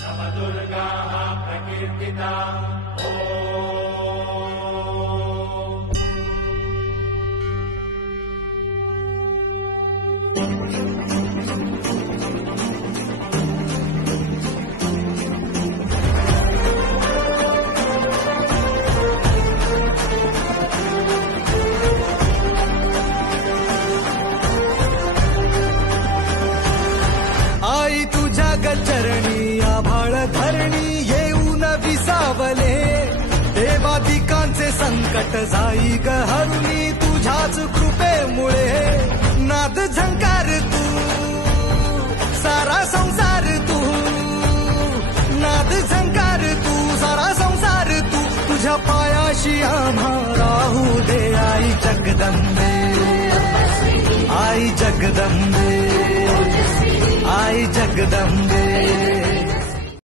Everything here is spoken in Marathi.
नवदुर्गाः प्रकीर्तिता आई तुझ्या गचरणी आभाळ धरणी येऊन विसावले देवादिकांचे संकट जाई ग हरुणी तुझ्याच कृपेमुळे नाद झंकार तू सारा संसार तू नाद झंकार तू सारा संसार तू तुझ्या पायाशी आम्हा राहू दे आई जगदंबे आई जगदंबे आई जगदंबे